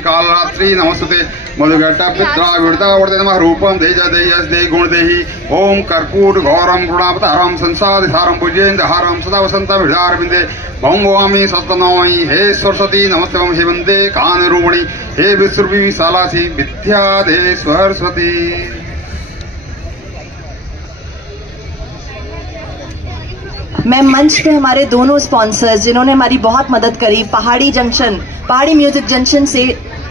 कालरात्रि नमस्ते मधुघट्टा पित्रा विड़ता वर्ते नमः रूपम देज देयस दे गुण देहि ओम कर्कूट घोरम गुणावतारम संसादिसारम पूज्येन्द्रहारम सदा वसंतम हृदयारविंदे भौंगवामी सत्पनोमयि हे सरस्वती नमस्ते मम हे वंदे कानरूपिणी हे विश्वरूपी विशालाक्षी विद्याधे सरस्वती। मैं मंच पे हमारे दोनों स्पॉन्सर्स जिन्होंने हमारी बहुत मदद करी, पहाड़ी म्यूजिक जंक्शन से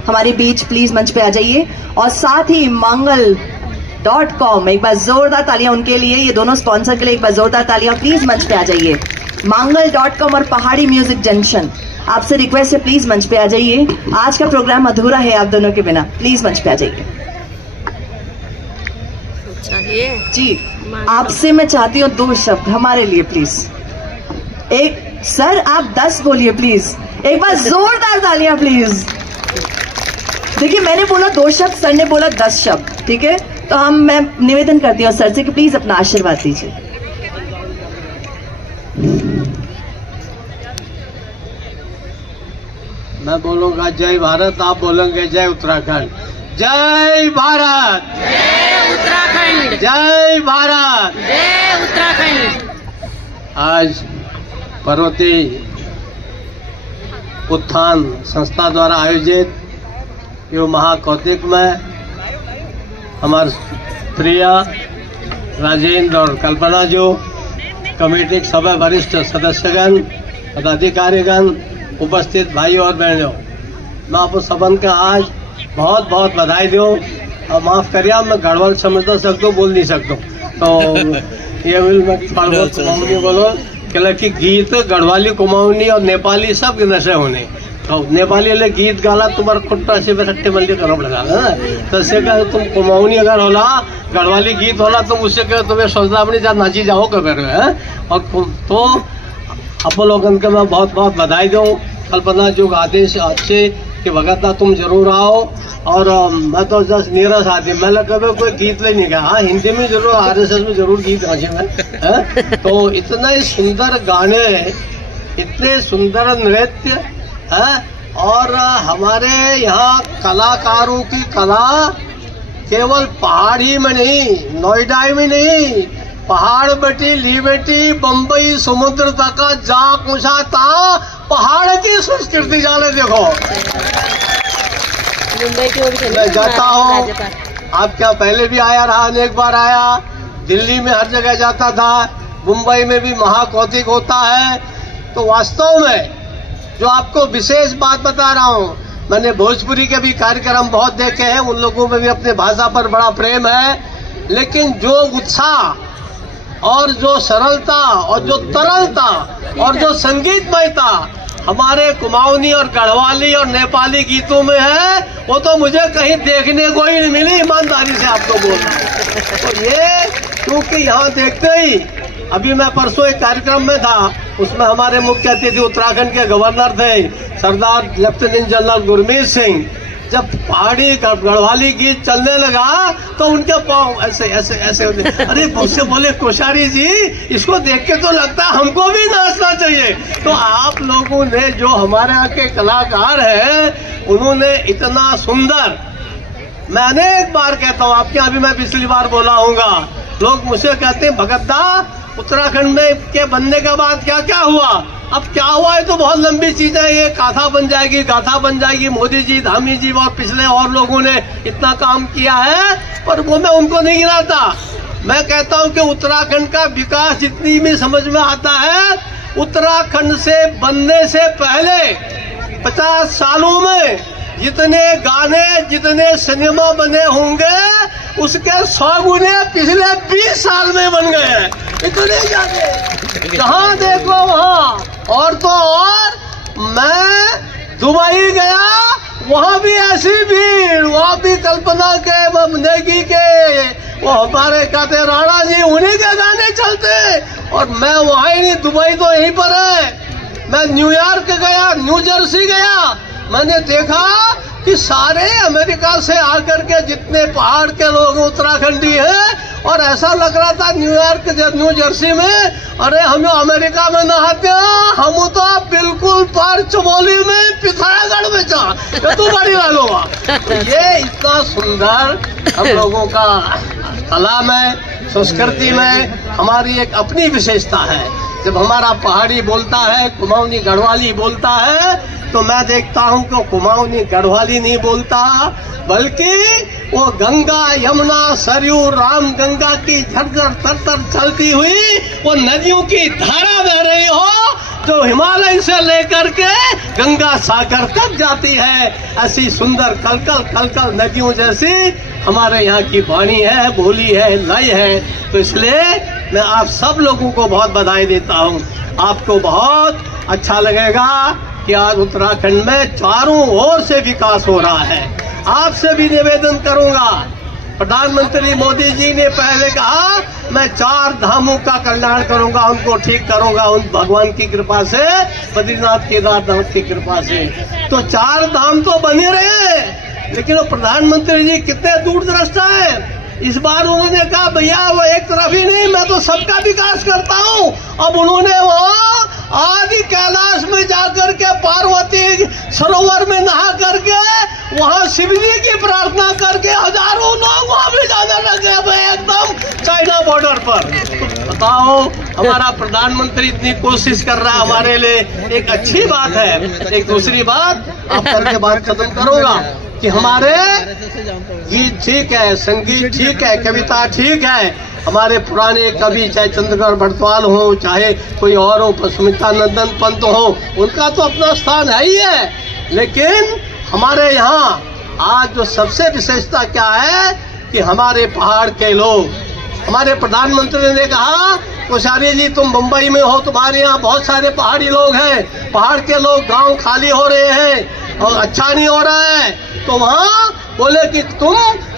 हमारे बीच प्लीज मंच पे आ जाइए, और साथ ही mangal.com, एक बार जोरदार तालियां उनके लिए, ये दोनों स्पॉन्सर के लिए एक बार जोरदार तालियां, प्लीज मंच पे आ जाइए। mangal.com और पहाड़ी म्यूजिक जंक्शन, आपसे रिक्वेस्ट है प्लीज मंच पे आ जाइए। आज का प्रोग्राम अधूरा है आप दोनों के बिना, प्लीज मंच पे आ जाइए जी। आपसे मैं चाहती हूँ 2 शब्द हमारे लिए प्लीज। एक सर आप 10 बोलिए प्लीज, एक बार जोरदार तालियां प्लीज। देखिए मैंने बोला 2 शब्द, सर ने बोला 10 शब्द, ठीक है? तो मैं निवेदन करती हूँ सर से कि प्लीज अपना आशीर्वाद दीजिए। मैं बोलूंगा जय भारत, आप बोलेंगे जय उत्तराखंड। जय भारत, जय उत्तराखंड, जय भारत, जय उत्तराखंड। आज पर्वती उत्थान संस्था द्वारा आयोजित यो महाकौतिक में हमारे प्रिया राजेंद्र और कल्पना जो कमेटी के सभी वरिष्ठ सदस्यगण पदाधिकारीगण उपस्थित भाई और बहनों, मैं आप सबन का आज बहुत बहुत बधाई दो। और माफ करिए मैं गढ़वाल समझता सकता हूँ, बोल नहीं सकता, तो ये मैं बोलो कि गीत गढ़वाली कुमाऊनी और नेपाली सब नशे होने, तो नेपाली ले गीत गाला तुम्हारा खुट्टा से रट्टे मल्ली करना पड़ेगा ना, तो इससे क्या तुम कुमाऊनी अगर होला गढ़वाली गीत होला तुम उससे क्या तुम्हें सोचना अपनी जान नाची जाओ कबर है। और तो आप लोगों के मैं बहुत बहुत बधाई दूँ। कल्पना जो आदेश अच्छे कि भगत तुम जरूर आओ, और मैं तो जस्ट नीरस आदमी, मैं कभी कोई गीत ले नहीं गया। हाँ हिंदी में जरूर, आरएसएस में जरूर गीत गाजे में, तो इतने सुंदर गाने, इतने सुंदर नृत्य है, और हमारे यहाँ कलाकारों की कला केवल पहाड़ी में नहीं, नोएडा में नहीं, पहाड़ बेटी ली बेटी बम्बई समुद्र तक जा कुछाता पहाड़ की संस्कृति जाने देखो। मुंबई की ओर मैं जाता हूँ, आप क्या पहले भी आया रहा, अनेक बार आया, दिल्ली में हर जगह जाता था, मुंबई में भी महाकौतिक होता है। तो वास्तव में जो आपको विशेष बात बता रहा हूँ, मैंने भोजपुरी के भी कार्यक्रम बहुत देखे हैं, उन लोगों में भी अपने भाषा पर बड़ा प्रेम है, लेकिन जो उत्साह और जो सरलता और जो तरलता और जो संगीतमयता हमारे कुमाऊनी और गढ़वाली और नेपाली गीतों में है, वो तो मुझे कहीं देखने को ही नहीं मिली, ईमानदारी से आपको बोलना। तो ये क्योंकि यहाँ देखते ही, अभी मैं परसों एक कार्यक्रम में था, उसमें हमारे मुख्य अतिथि उत्तराखंड के गवर्नर थे सरदार लेफ्टिनेंट जनरल गुरमीत सिंह। जब पहाड़ी गढ़वाली गीत चलने लगा तो उनके पाँव ऐसे ऐसे ऐसे होते, अरे मुझसे बोले कोश्यारी जी इसको देख के तो लगता है हमको भी नाचना चाहिए। तो आप लोगों ने, जो हमारे यहाँ के कलाकार हैं, उन्होंने इतना सुंदर, मैं अनेक बार कहता हूँ, आपके यहाँ भी मैं पिछली बार बोला हूँगा, लोग मुझसे कहते हैं भगत उत्तराखंड में के बनने के बाद क्या क्या हुआ। अब क्या हुआ है तो बहुत लंबी चीज है, ये गाथा बन जाएगी, मोदी जी, धामी जी और पिछले और लोगों ने इतना काम किया है, पर वो मैं उनको नहीं गिनाता। मैं कहता हूं कि उत्तराखंड का विकास जितनी भी समझ में आता है, उत्तराखंड से बनने से पहले 50 सालों में जितने गाने, जितने सिनेमा बने होंगे, उसके 100 गुने पिछले 20 साल में बन गए हैं, इतने ज्यादा, जहां देखो वहां। और तो और मैं दुबई गया, वहां भी ऐसी भीड़, वहां भी कल्पना के, नेगी के, वो हमारे कहते राणा जी, उन्हीं के गाने चलते। और मैं वहां ही नहीं, दुबई तो यहीं पर है, मैं न्यूयॉर्क गया, न्यू जर्सी गया, मैंने देखा कि सारे अमेरिका से आकर के जितने पहाड़ के लोग उत्तराखंडी हैं, और ऐसा लग रहा था न्यूयॉर्क न्यू जर्सी में, अरे हम अमेरिका में नहाते हैं, हम तो बिल्कुल पर चमोली में पिथौरागढ़ में जा, ये तो बड़ी बात होगा। तो ये इतना सुंदर हम लोगों का कला में, संस्कृति में हमारी एक अपनी विशेषता है। जब हमारा पहाड़ी बोलता है, कुमाऊनी गढ़वाली बोलता है, तो मैं देखता हूँ कि कुमाऊनी गढ़वाली नहीं बोलता, बल्कि वो गंगा यमुना सरयू राम गंगा की झरझर तरतर चलती हुई वो नदियों की धारा बह रही हो, जो हिमालय से लेकर के गंगा सागर तक जाती है। ऐसी सुंदर कलकल कलकल नदियों जैसी हमारे यहाँ की वाणी है, बोली है, लय है। तो इसलिए मैं आप सब लोगों को बहुत बधाई देता हूँ। आपको बहुत अच्छा लगेगा कि आज उत्तराखंड में चारों ओर से विकास हो रहा है। आपसे भी निवेदन करूंगा, प्रधानमंत्री मोदी जी ने पहले कहा मैं 4 धामों का कल्याण करूंगा, उनको ठीक करूंगा उन भगवान की कृपा से, बद्रीनाथ केदारनाथ की कृपा से। तो 4 धाम तो बने रहे, लेकिन वो प्रधानमंत्री जी कितने दूरदृष्टा है। इस बार उन्होंने कहा भैया वो एक तरफ ही नहीं, मैं तो सबका विकास करता हूँ। अब उन्होंने वहाँ आदि कैलाश में जाकर के पार्वती सरोवर में नहा करके वहाँ शिवजी की प्रार्थना करके हजारों लोग वहाँ भी जाने लगे भाई, एकदम चाइना बॉर्डर पर। तो बताओ, हमारा प्रधानमंत्री इतनी कोशिश कर रहा है हमारे लिए, एक अच्छी बात है। एक दूसरी बात आप करके बात खत्म करूंगा कि हमारे गीत ठीक है, संगीत ठीक है, कविता ठीक है। हमारे पुराने कवि चाहे चंद्रगढ़ बड़तवाल हो, चाहे कोई और हो, पशुमिता नंदन पंत हो, उनका तो अपना स्थान है ही है। लेकिन हमारे यहाँ आज जो सबसे विशेषता क्या है कि हमारे पहाड़ के लोग, हमारे प्रधानमंत्री ने कहा कोश्यारी जी तुम मुंबई में हो, तुम्हारे यहाँ बहुत सारे पहाड़ी लोग हैं, पहाड़ के लोग गांव खाली हो रहे हैं और अच्छा नहीं हो रहा है। तो वहाँ बोले कि तुम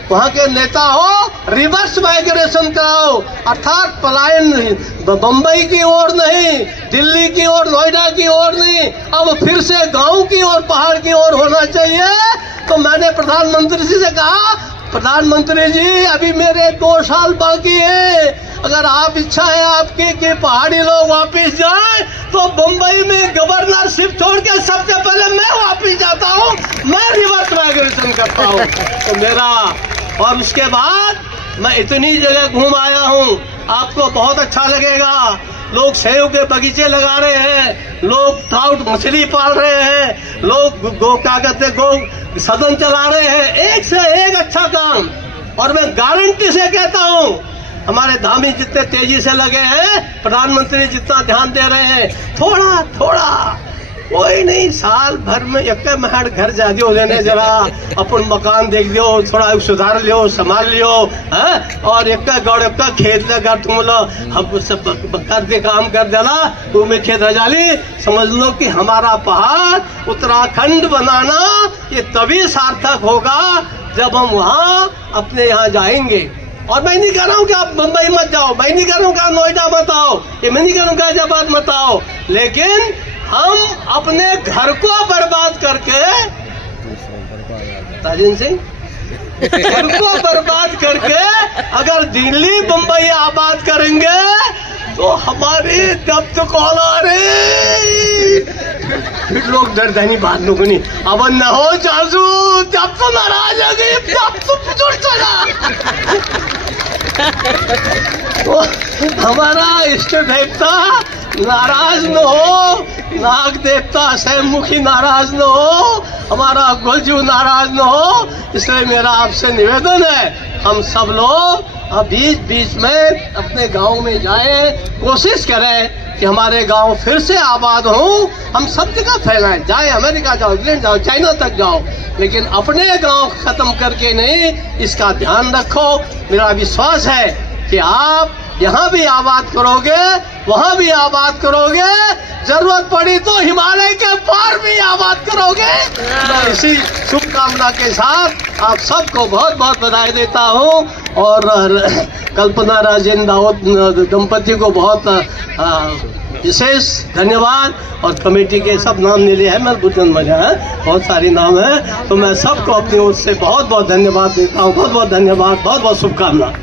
वहाँ के नेता हो, रिवर्स माइग्रेशन कराओ, अर्थात पलायन बम्बई की ओर नहीं, दिल्ली की ओर, नोएडा की ओर नहीं, अब फिर से गांव की ओर, पहाड़ की ओर होना चाहिए। तो मैंने प्रधानमंत्री जी से कहा प्रधानमंत्री जी अभी मेरे 2 साल बाकी है, अगर आप इच्छा है आपकी कि पहाड़ी लोग वापिस जाएं, तो मुंबई में गवर्नरशिप छोड़ के सबसे पहले मैं वापिस जाता हूं, मैं रिवर्स माइग्रेशन करता हूं। तो मेरा, और उसके बाद मैं इतनी जगह घूम आया हूं, आपको बहुत अच्छा लगेगा। लोग सेव के बगीचे लगा रहे हैं, लोग ट्राउट मछली पाल रहे हैं, लोग क्या कहते गो सदन चला रहे हैं, एक से एक अच्छा काम। और मैं गारंटी से कहता हूं हमारे धामी जितने तेजी से लगे हैं, प्रधानमंत्री जितना ध्यान दे रहे हैं, थोड़ा थोड़ा कोई नहीं, साल भर में एक महड़ घर जा दियो देने, जरा अपन मकान देख दियो, थोड़ा सुधार लियो, संभाल लियो है, और एक गौड़ एक खेत लगा तुम लो, हम सब करते काम कर देना, तुम्हें खेत हजाली। समझ लो कि हमारा पहाड़ उत्तराखंड बनाना ये तभी सार्थक होगा जब हम वहाँ अपने यहाँ जाएंगे। और मैं नहीं कह रहा हूँ कि आप मुंबई मत जाओ, मैं नहीं कह रहा हूँ कि आप नोएडा मत आओ, ये मैं नहीं कह रहा हूँ गाजियाबाद मत आओ, लेकिन हम अपने घर को बर्बाद करके, राजेंद्र सिंह, घर को बर्बाद करके अगर दिल्ली मुंबई आबाद करेंगे तो हमारी जब तो कॉल आ रही, फिर लोग डरदानी बात लोगों नहीं, अब न हो चाचू, जब तो नाराज आ गई, जब तो जुड़ चला। तो हमारा इष्ट देवता नाराज न हो, नाग देवता सहमुखी नाराज न हो, हमारा गुलजू नाराज न हो। इसलिए मेरा आपसे निवेदन है, हम सब लोग अब बीच बीच में अपने गांव में जाएं, कोशिश करें कि हमारे गांव फिर से आबाद हों। हम सब जगह फैलाएं, जाए अमेरिका जाओ, इंग्लैंड जाओ, चाइना तक जाओ, लेकिन अपने गांव खत्म करके नहीं, इसका ध्यान रखो। मेरा विश्वास है कि आप यहाँ भी आबाद करोगे, वहाँ भी आबाद करोगे, जरूरत पड़ी तो हिमालय के पार भी आबाद करोगे। मैं इसी शुभकामना के साथ आप सबको बहुत बहुत बधाई देता हूँ, और कल्पना राजेंद्र दाऊद दंपति को बहुत विशेष धन्यवाद, और कमेटी के सब नाम ले लिए हैं, मैं बुद्धन मजा है, बहुत सारे नाम है, तो मैं सबको अपनी ओर से बहुत बहुत धन्यवाद देता हूँ। बहुत बहुत धन्यवाद, बहुत बहुत शुभकामना।